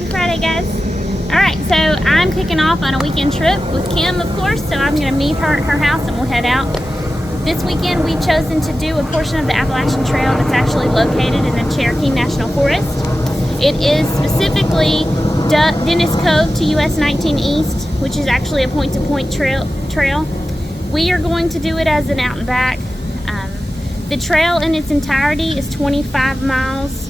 Happy Friday, guys. Alright, so I'm kicking off on a weekend trip with Kim, of course, so I'm going to meet her at her house and we'll head out. This weekend we've chosen to do a portion of the Appalachian Trail that's actually located in the Cherokee National Forest. It is specifically Dennis Cove to US 19 East, which is actually a point-to-point trail. We are going to do it as an out and back. The trail in its entirety is 25 miles,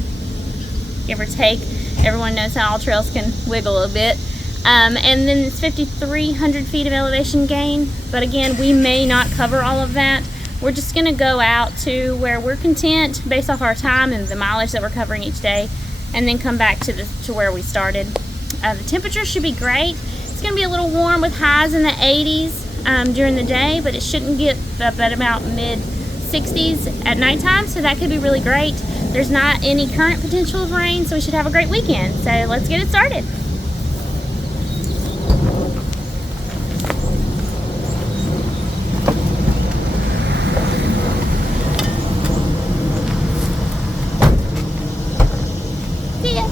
give or take. Everyone knows how all trails can wiggle a bit. And then it's 5,300 feet of elevation gain. But again, we may not cover all of that. We're just going to go out to where we're content based off our time and the mileage that we're covering each day, and then come back to where we started. The temperature should be great. It's going to be a little warm with highs in the 80s during the day, but it shouldn't get up at about mid-60s at nighttime, so that could be really great. There's not any current potential of rain, so we should have a great weekend. So let's get it started. See ya.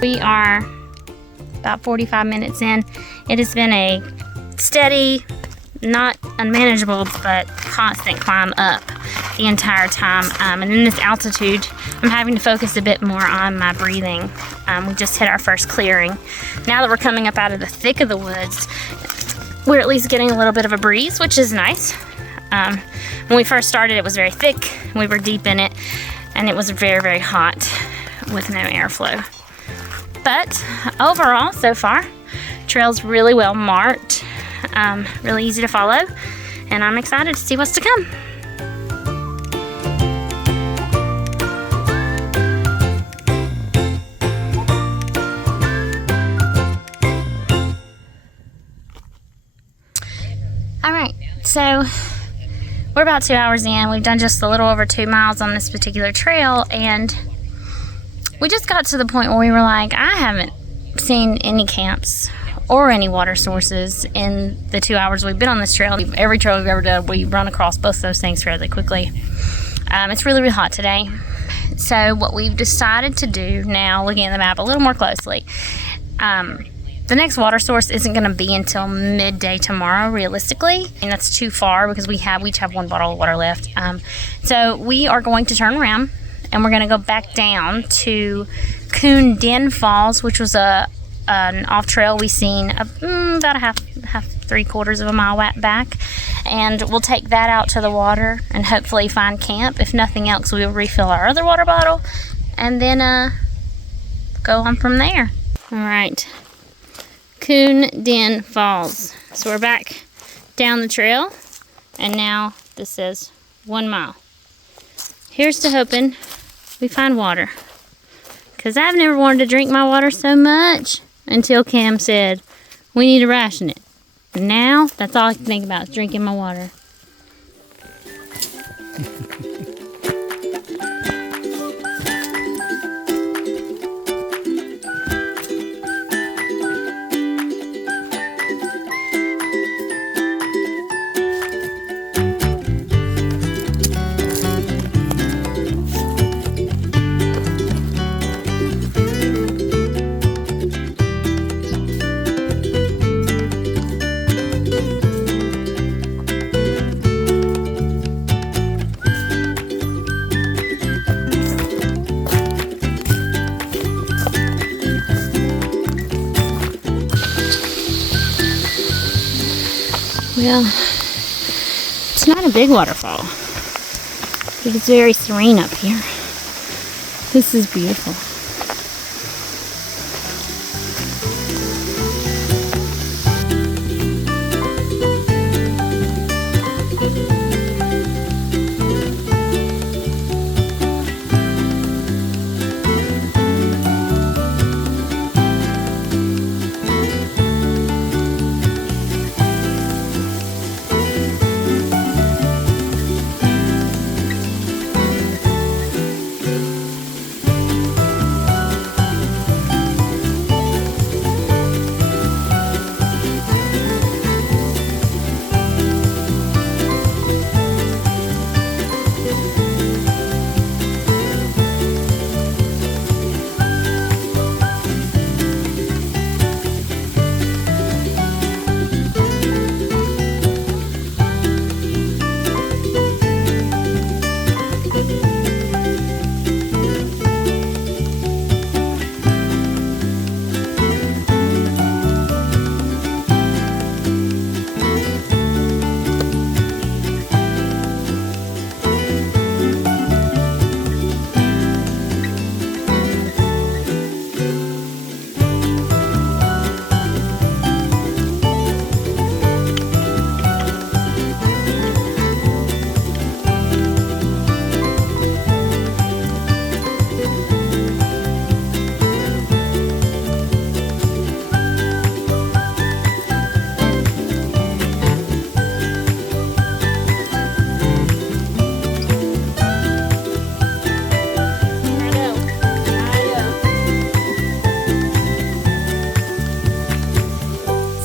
We are about 45 minutes in. It has been a steady, not unmanageable, but constant climb up the entire time. And in this altitude, I'm having to focus a bit more on my breathing. We just hit our first clearing. Now that we're coming up out of the thick of the woods, we're at least getting a little bit of a breeze, which is nice. When we first started, it was very thick. We were deep in it, and it was very, very hot with no airflow. But overall, so far, trail's really well marked, really easy to follow, and I'm excited to see what's to come. All right, so we're about 2 hours in. We've done just a little over 2 miles on this particular trail, and we just got to the point where we were like, I haven't seen any camps or any water sources in the 2 hours we've been on this trail. Every trail we've ever done, we run across both of those things fairly quickly. It's really, really hot today. So what we've decided to do now, looking at the map a little more closely, the next water source isn't going to be until midday tomorrow, realistically. And that's too far because we each have one bottle of water left. So we are going to turn around, and we're going to go back down to Coon Den Falls, which was an off trail we seen about a half 3/4 of a mile back, and we'll take that out to the water and hopefully find camp. If nothing else, we'll refill our other water bottle and then go on from there. All right, Coon Den Falls. So we're back down the trail, and now this says 1 mile. Here's to hoping we find water, because I've never wanted to drink my water so much until Cam said we need to ration it. And now that's all I can think about is drinking my water. Well, it's not a big waterfall, but it's very serene up here. This is beautiful.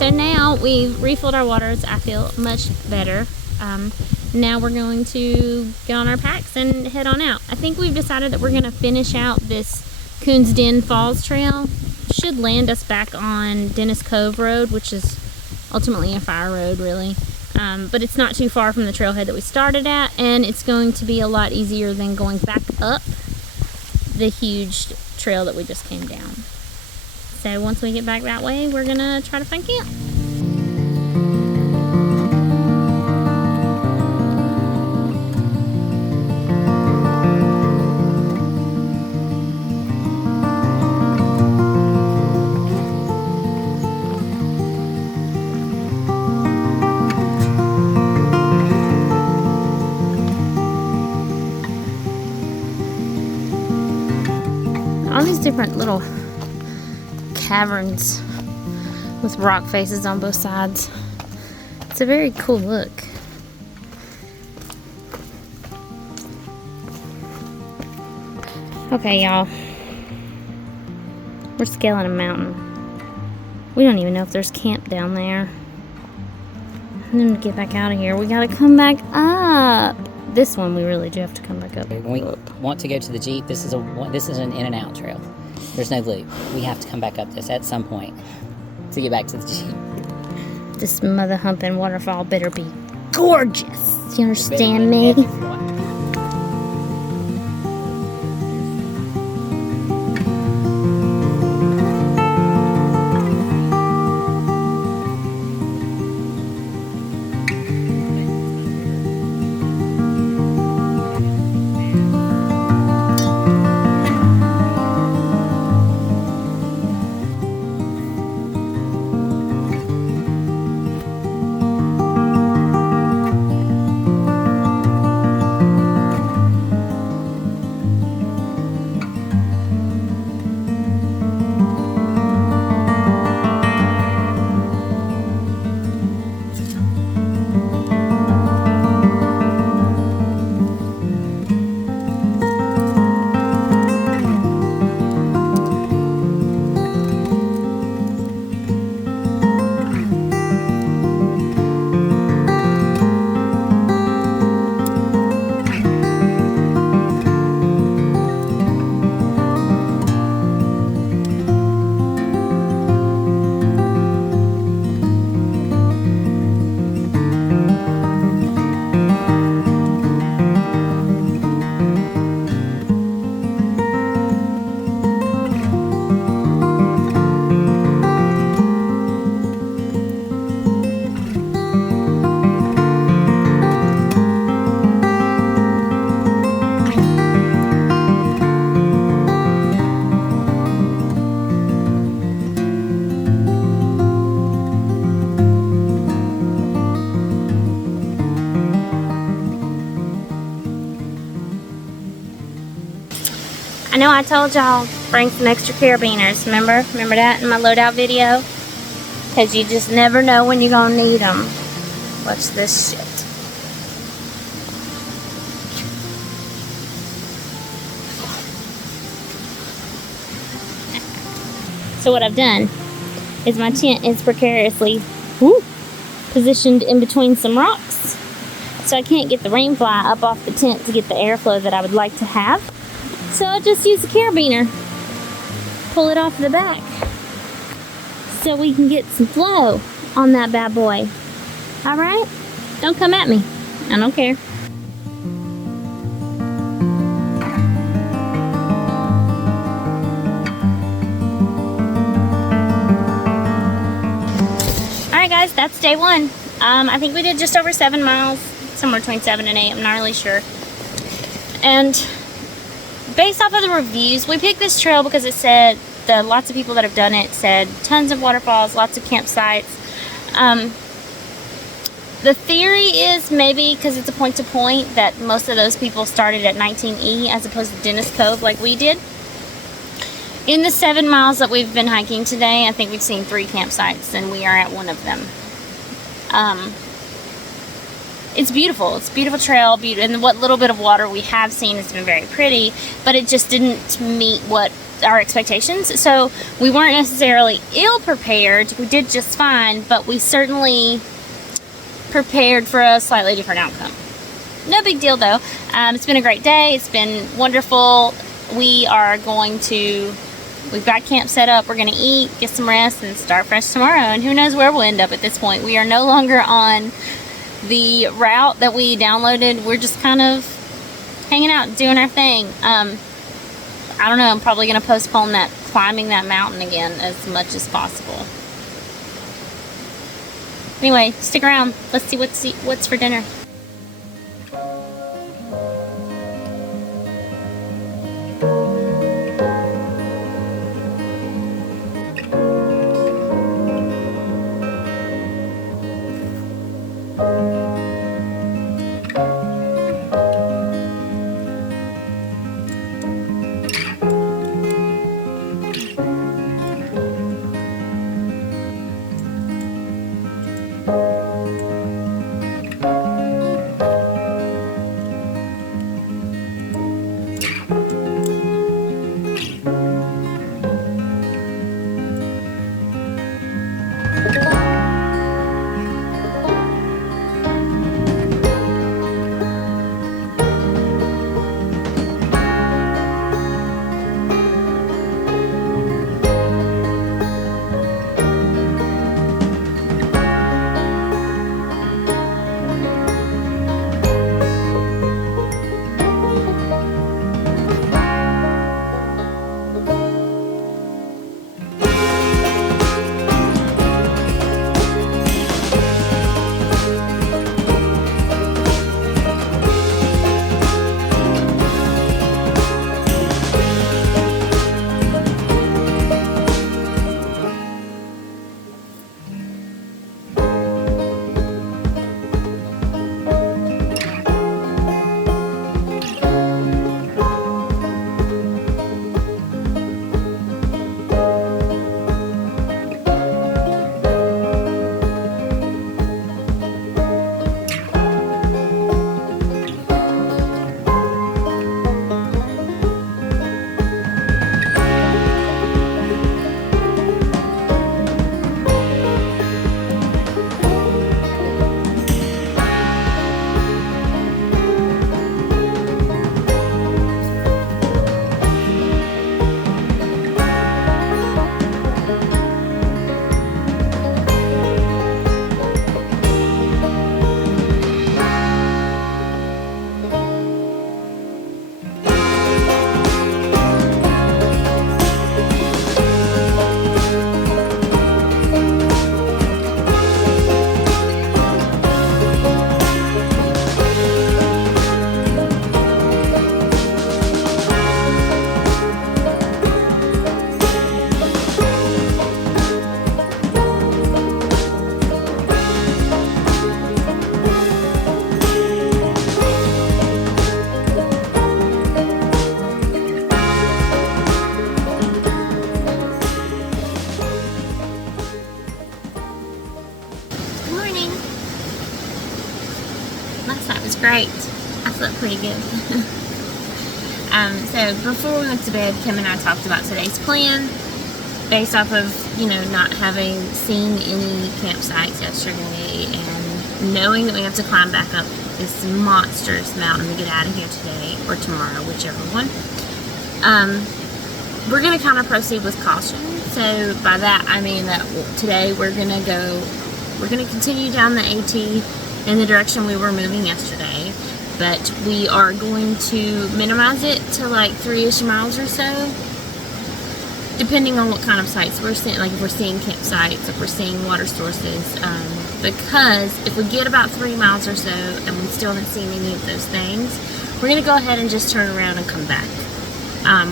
So now we've refilled our waters. I feel much better. Now we're going to get on our packs and head on out. I think we've decided that we're going to finish out this Coons Den Falls Trail. Should land us back on Dennis Cove Road, which is ultimately a fire road, really. But it's not too far from the trailhead that we started at, and it's going to be a lot easier than going back up the huge trail that we just came down. So once we get back that way, we're gonna try to find camp. All these different little caverns with rock faces on both sides. It's a very cool look. Okay, y'all. We're scaling a mountain. We don't even know if there's camp down there. And then to get back out of here, we gotta come back up. This one we really do have to come back up. When we want to go to the Jeep, this is an in and out trail. There's no loop. We have to come back up this at some point to get back to the Jeep. This mother humping waterfall better be gorgeous. You understand me? I know I told y'all bring some extra carabiners. Remember that in my loadout video? Because you just never know when you're gonna need them. Watch this shit. So what I've done is my tent is precariously positioned in between some rocks, so I can't get the rain fly up off the tent to get the airflow that I would like to have. So I'll just use the carabiner, pull it off the back, so we can get some flow on that bad boy. All right? Don't come at me. I don't care. Alright guys, that's day one. I think we did just over 7 miles, somewhere between 7 and 8, I'm not really sure. And based off of the reviews, we picked this trail because it said that lots of people that have done it said tons of waterfalls, lots of campsites. The theory is maybe because it's a point-to-point that most of those people started at 19E as opposed to Dennis Cove like we did. In the 7 miles that we've been hiking today, I think we've seen 3 campsites, and we are at one of them. It's beautiful. It's a beautiful trail, and what little bit of water we have seen has been very pretty, but it just didn't meet what our expectations. So we weren't necessarily ill-prepared. We did just fine, but we certainly prepared for a slightly different outcome. No big deal, though. It's been a great day. It's been wonderful. We are going to... We've got camp set up. We're going to eat, get some rest, and start fresh tomorrow. And who knows where we'll end up at this point. We are no longer on the route that we downloaded. We're just kind of hanging out, doing our thing. I don't know. I'm probably going to postpone that climbing that mountain again as much as possible. Anyway, stick around. Let's see what's for dinner. great. I slept pretty good. So before we went to bed, Kim and I talked about today's plan based off of, you know, not having seen any campsites yesterday and knowing that we have to climb back up this monstrous mountain to get out of here today or tomorrow, whichever one. We're going to kind of proceed with caution. So by that I mean that today we're going to continue down the AT in the direction we were moving yesterday, but we are going to minimize it to like 3-ish miles or so, depending on what kind of sites we're seeing, like if we're seeing campsites, if we're seeing water sources, because if we get about 3 miles or so and we still haven't seen any of those things, we're going to go ahead and just turn around and come back.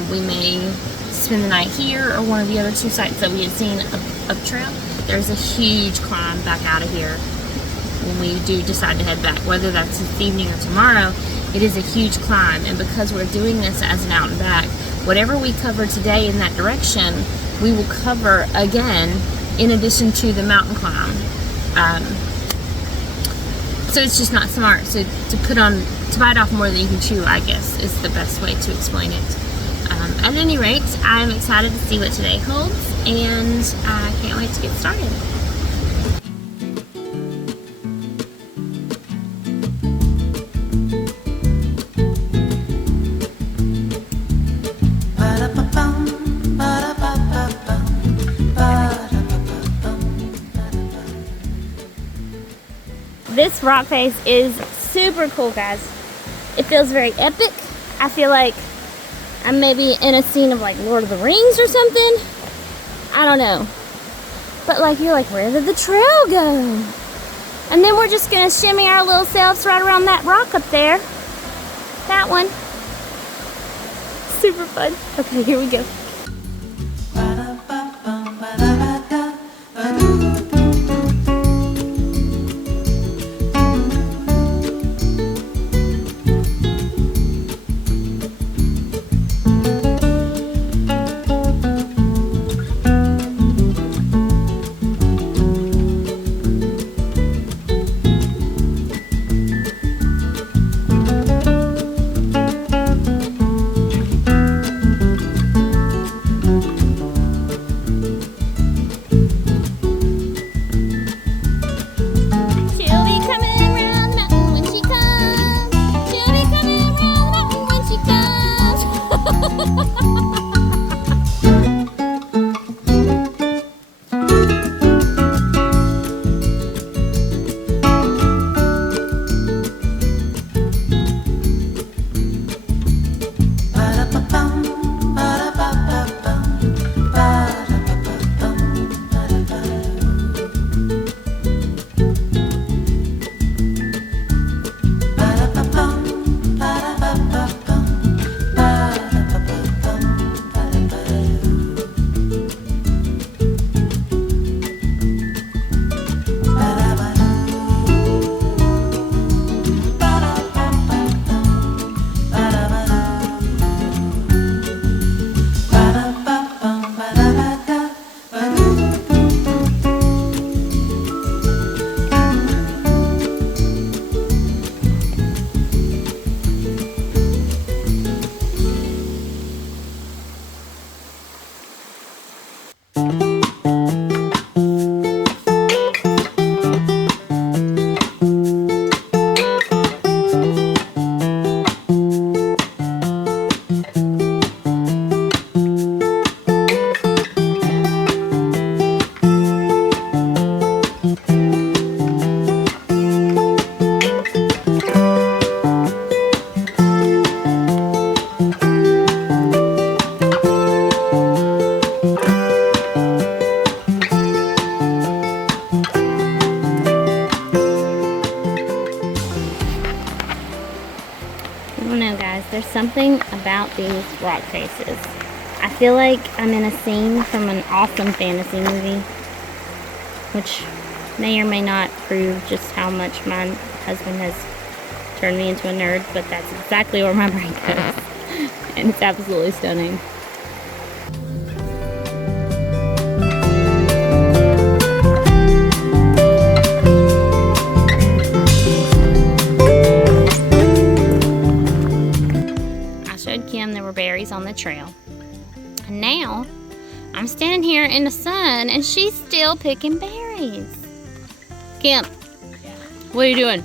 We may spend the night here or one of the other 2 sites that we had seen up trail. There's a huge climb back out of here when we do decide to head back, whether that's this evening or tomorrow. It is a huge climb, and because we're doing this as an out and back, whatever we cover today in that direction, we will cover again in addition to the mountain climb. So it's just not smart. So to bite off more than you can chew, I guess, is the best way to explain it. At any rate, I'm excited to see what today holds, and I can't wait to get started. This rock face is super cool, guys. It feels very epic. I feel like I'm maybe in a scene of like Lord of the Rings or something. I don't know. But like, you're like, where did the trail go? And then we're just gonna shimmy our little selves right around that rock up there. That one. Super fun. Okay, here we go. There's something about these rock faces. I feel like I'm in a scene from an awesome fantasy movie, which may or may not prove just how much my husband has turned me into a nerd, but that's exactly where my brain goes. And it's absolutely stunning. berries on the trail. And now I'm standing here in the sun and she's still picking berries. Kim, what are you doing?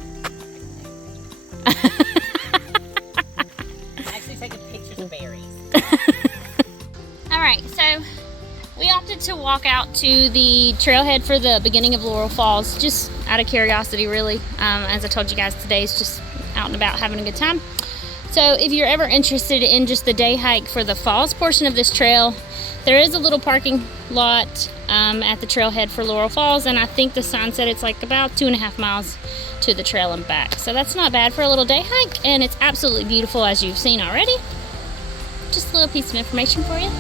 Actually taking pictures of berries. Alright, so we opted to walk out to the trailhead for the beginning of Laurel Falls, just out of curiosity really. As I told you guys, today is just out and about having a good time. So if you're ever interested in just the day hike for the falls portion of this trail, there is a little parking lot at the trailhead for Laurel Falls, and I think the sign said it's like about 2.5 miles to the trail and back. So that's not bad for a little day hike, and it's absolutely beautiful as you've seen already. Just a little piece of information for you.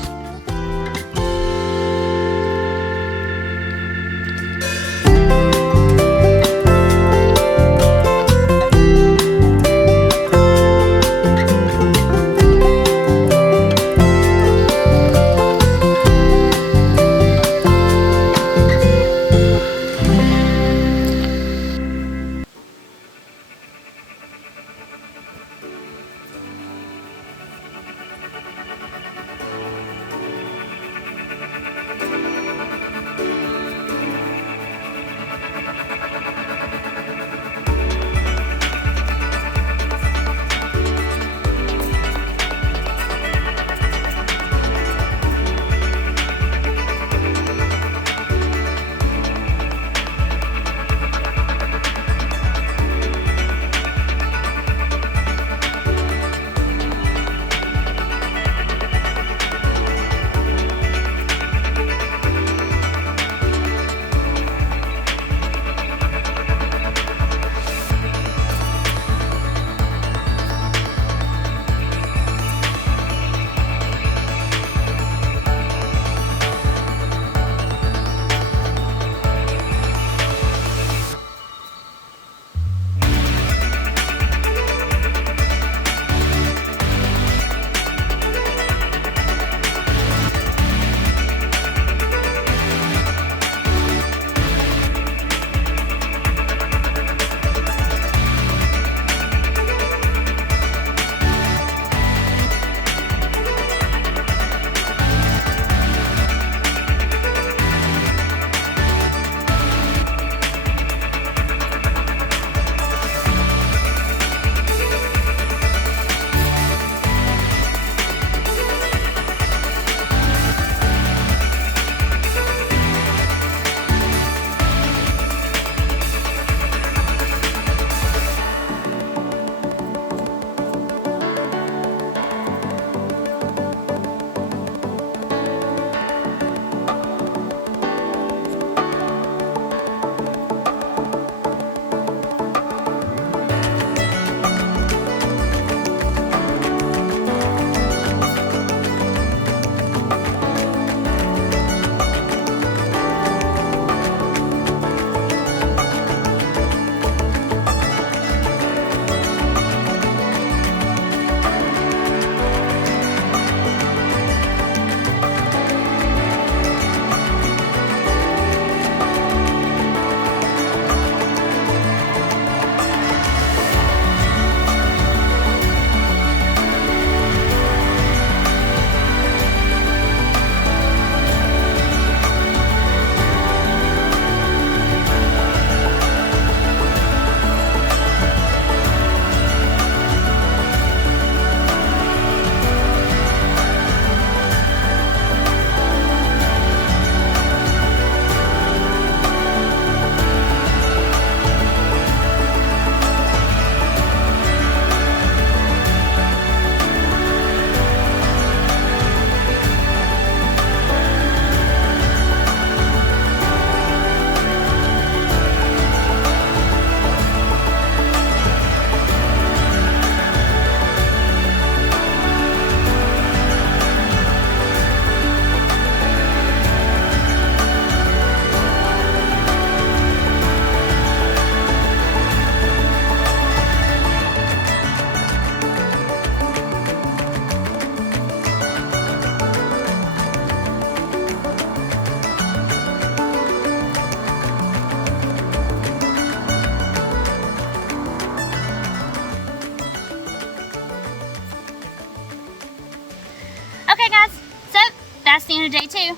Okay guys, so that's the end of day 2.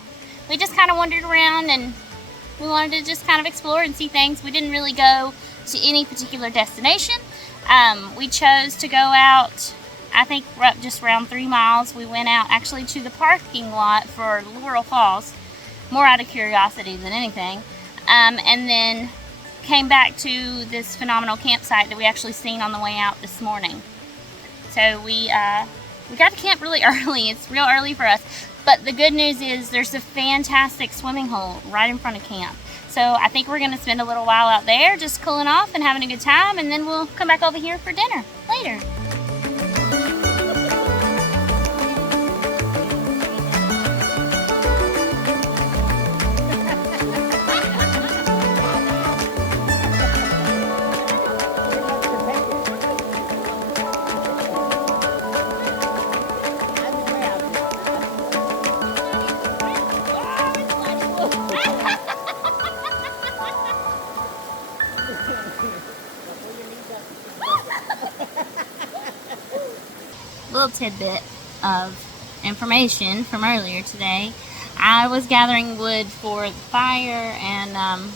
We just kind of wandered around and we wanted to just kind of explore and see things. We didn't really go to any particular destination. We chose to go out, I think just around 3 miles. We went out actually to the parking lot for Laurel Falls, more out of curiosity than anything. And then came back to this phenomenal campsite that we actually seen on the way out this morning. So we got to camp really early. It's real early for us. But the good news is there's a fantastic swimming hole right in front of camp. So I think we're going to spend a little while out there just cooling off and having a good time, and then we'll come back over here for dinner later. Little tidbit of information from earlier today. I was gathering wood for the fire and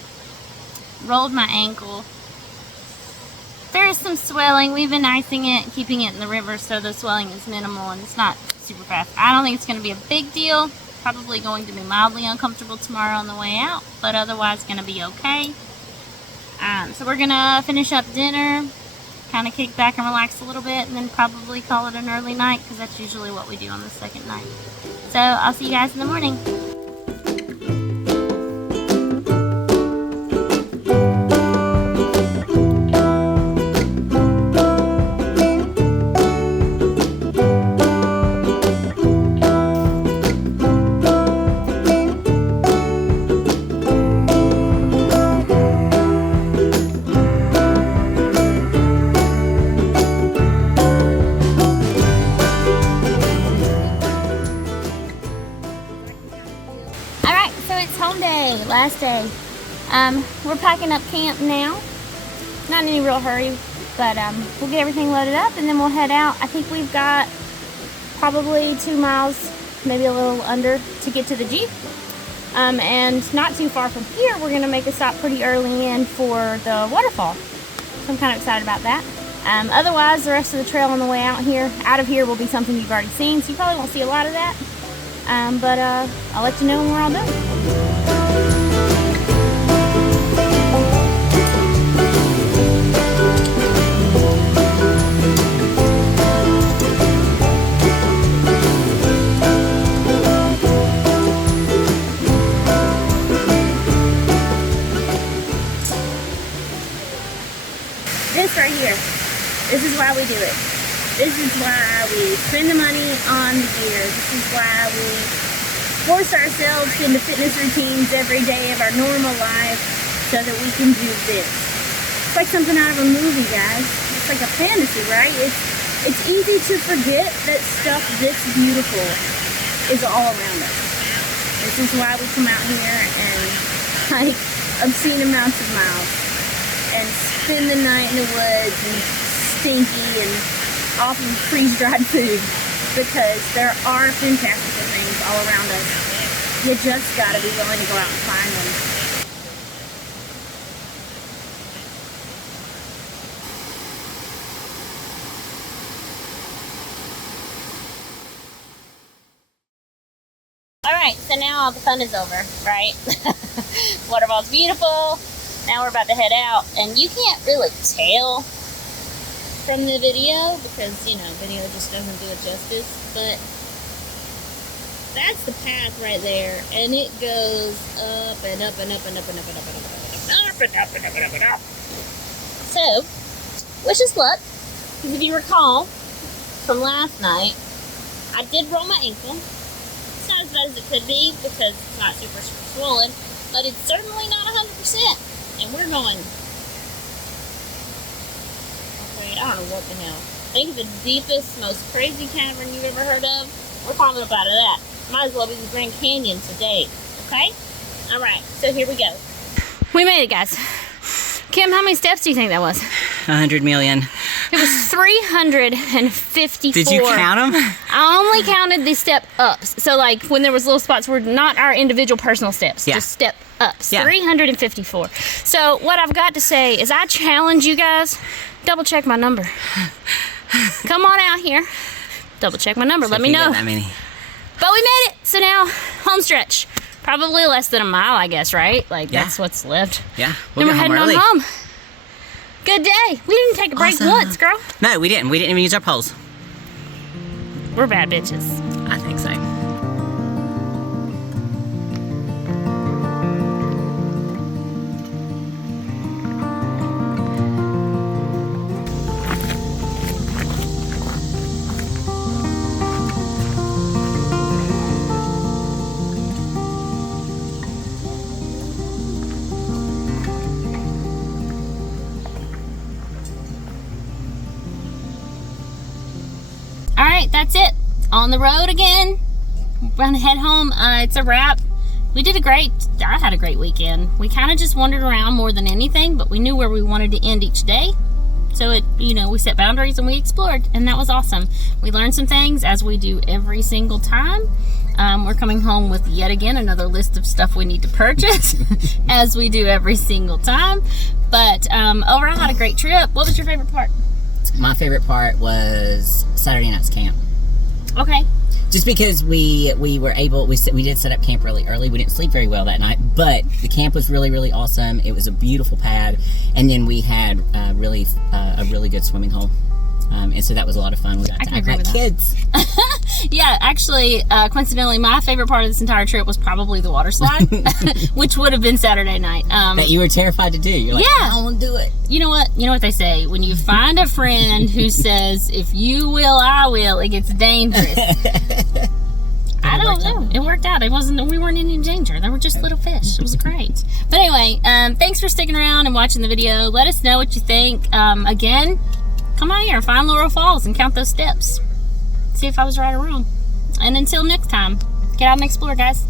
rolled my ankle. There's some swelling. We've been icing it, keeping it in the river so the swelling is minimal and it's not super fast. I don't think it's going to be a big deal. Probably going to be mildly uncomfortable tomorrow on the way out, but otherwise going to be okay. So we're going to finish up dinner, kind of kick back and relax a little bit, and then probably call it an early night because that's usually what we do on the second night. So I'll see you guys in the morning. Last day. We're packing up camp now. Not in any real hurry, but we'll get everything loaded up and then we'll head out. I think we've got probably 2 miles, maybe a little under, to get to the Jeep. And not too far from here, we're going to make a stop pretty early in for the waterfall. So I'm kind of excited about that. Otherwise, the rest of the trail on the way out of here will be something you've already seen, so you probably won't see a lot of that. But I'll let you know when we're all done. This right here, this is why we do it. This is why we spend the money on the gear. This is why we force ourselves into fitness routines every day of our normal life so that we can do this. It's like something out of a movie, guys. It's like a fantasy, right? It's easy to forget that stuff this beautiful is all around us. This is why we come out here and hike obscene amounts of miles and spend the night in the woods and stinky and often freeze-dried food, because there are fantastical things all around us. You just gotta be willing to go out and find them. Alright, so now all the fun is over, right? Waterfall's beautiful. Now we're about to head out, and you can't really tell from the video because, you know, video just doesn't do it justice, but that's the path right there, and it goes up and up and up and up and up and up and up and up and up and up and up and up and up. So, wish us luck, because if you recall from last night, I did roll my ankle. It's not as bad as it could be because it's not super swollen, but it's certainly not 100%. And we're going, wait, I don't know what the hell. Think of the deepest, most crazy cavern you've ever heard of. We're climbing up out of that. Might as well be the Grand Canyon today, okay? Alright, so here we go. We made it, guys. Kim, how many steps do you think that was? 100 million. It was 354. Did you count them? I only counted the step ups. So like when there was little spots were not our individual personal steps, just step ups. 354. So what I've got to say is I challenge you guys, double check my number. Come on out here. Double check my number. So Let me know. That many. But we made it. So now home stretch. Probably less than a mile, I guess, right? Like that's what's left. Yeah. Then we're heading on home. Good day. We didn't take a break once, girl. No, we didn't. We didn't even use our poles. We're bad bitches. I think so. All right, that's it. On the road again. We're gonna head home. It's a wrap. I had a great weekend. We kind of just wandered around more than anything, but we knew where we wanted to end each day. So we set boundaries and we explored, and that was awesome. We learned some things, as we do every single time. We're coming home with yet again another list of stuff we need to purchase, as we do every single time. But overall, I had a great trip. What was your favorite part? My favorite part was Saturday night's camp. Okay. Just because we were able, we did set up camp really early. We didn't sleep very well that night, but the camp was really, really awesome. It was a beautiful pad, and then we had a really good swimming hole. And so that was a lot of fun. We got to act like kids. Yeah, actually, coincidentally, my favorite part of this entire trip was probably the water slide, which would have been Saturday night. That you were terrified to do. You're like, I don't want to do it. You know what they say? When you find a friend who says, if you will, I will, it gets dangerous. I don't know. It worked out. We weren't in any danger. They were just little fish. It was great. But anyway, thanks for sticking around and watching the video. Let us know what you think. Again, come out here, find Laurel Falls and count those steps. See if I was right or wrong. And until next time, get out and explore, guys.